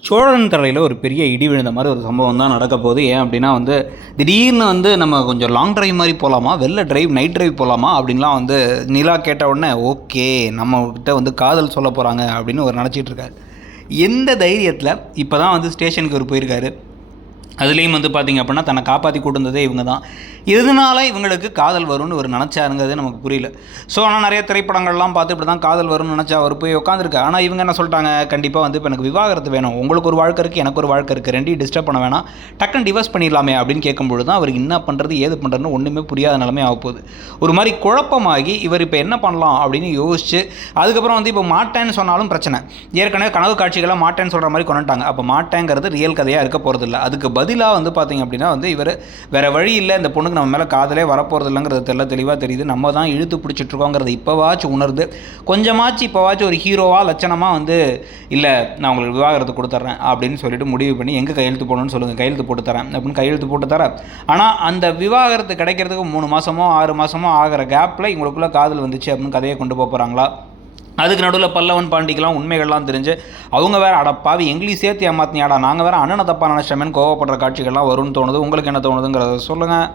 சோழன் தலையில் ஒரு பெரிய இடி விழுந்த மாதிரி ஒரு சம்பவம் தான் நடக்க போகுது. ஏன் அப்படின்னா திடீர்னு நம்ம கொஞ்சம் லாங் டிரைவ் மாதிரி போகலாமா, வெளில டிரைவ் நைட் டிரைவ் போகலாமா அப்படின்லாம் நிலா கேட்ட உடனே ஓகே நம்மக்கிட்ட காதல் சொல்ல போகிறாங்க அப்படின்னு ஒரு நினச்சிட்டு இருக்காரு. எந்த தைரியத்தில் இப்போ தான் ஸ்டேஷனுக்கு ஒரு போயிருக்காரு. அதுலேயும் பார்த்திங்க அப்படின்னா தன்னை காப்பாற்றி கூட்டு வந்ததே இவங்க தான். இதனால் இவங்களுக்கு காதல் வரும்னு ஒரு நினச்சாருங்கிறது நமக்கு புரியல. ஸோ ஆனால் நிறைய திரைப்படங்கள்லாம் பார்த்து இப்படி தான் காதல் வரும்னு நினச்சா அவர் போய் உட்காந்துருக்கு. ஆனால் இவங்க என்ன சொல்லிட்டாங்க, கண்டிப்பாக இப்போ எனக்கு விவாகரத்து வேணும், உங்களுக்கு ஒரு வாழ்க்கை இருக்குது எனக்கு ஒரு வாழ்க்கை இருக்குது, ரெண்டையும் டிஸ்டர்ப் பண்ண வேணாம், டக்குன்னு டிவர்ஸ் பண்ணிடலாமே அப்படின்னு கேட்கும்பொழுது தான் அவருக்கு என்ன பண்ணுறது ஏது பண்ணுறதுன்னு ஒன்றுமே புரியாத நிலைமை ஆக போகுது. ஒரு மாதிரி குழப்பமாகி இவர் இப்போ என்ன பண்ணலாம் அப்படின்னு யோசிச்சு அதுக்கப்புறம் இப்போ மாட்டேன்னு சொன்னாலும் பிரச்சனை. ஏற்கனவே கனவு காட்சிகளை மாட்டேன்னு சொல்கிற மாதிரி கொண்டுட்டாங்க. அப்போ மாட்டேங்கிறது ரியல் கதையாக இருக்க போகிறதில்ல. அதுக்கு பதிலாக பார்த்திங்க அப்படின்னா இவர் வேறு வழி இல்லை, இந்த பொண்ணுக்கு நம்ம மேலே காதலே வரப்போகிறது இல்லைங்கிறது தெளிவாக தெரியுது, நம்ம தான் இழுத்து பிடிச்சிட்ருக்கோங்கிறது இப்போவாச்சும் உணர்ந்து கொஞ்சமாச்சு இப்போவாச்சும் ஒரு ஹீரோவாக லட்சணமாக இல்லை நான் உங்களுக்கு விவாகரத்து கொடுத்துட்றேன் அப்படின்னு சொல்லிட்டு முடிவு பண்ணி எங்கே கையெழுத்து போடணும்னு சொல்லுங்கள், கையெழுத்து போட்டு தரேன் அப்படின்னு கையெழுத்து போட்டு தரேன். ஆனால் அந்த விவாகரத்து கிடைக்கிறதுக்கு 3 மாதமோ 6 மாதமோ ஆகிற கேப்பில் இவங்களுக்குள்ளே காதல் வந்துச்சு அப்படின்னு கதையை கொண்டு போகிறாங்களா? அதுக்கு நடுவில் பல்லவன் பாண்டிக்கெலாம் உண்மைகள்லாம் தெரிஞ்சு அவங்க வேறு அடப்பாவி எங்களையும் சேர்த்து ஏமாத்தினியாடா, நாங்கள் வேறு அண்ணனை தப்பாக நினச்சமேன்னு கோவப்படுற காட்சிகள்லாம் வரும்னு தோணுது. உங்களுக்கு என்ன தோணுதுங்கிறத சொல்லுங்கள்.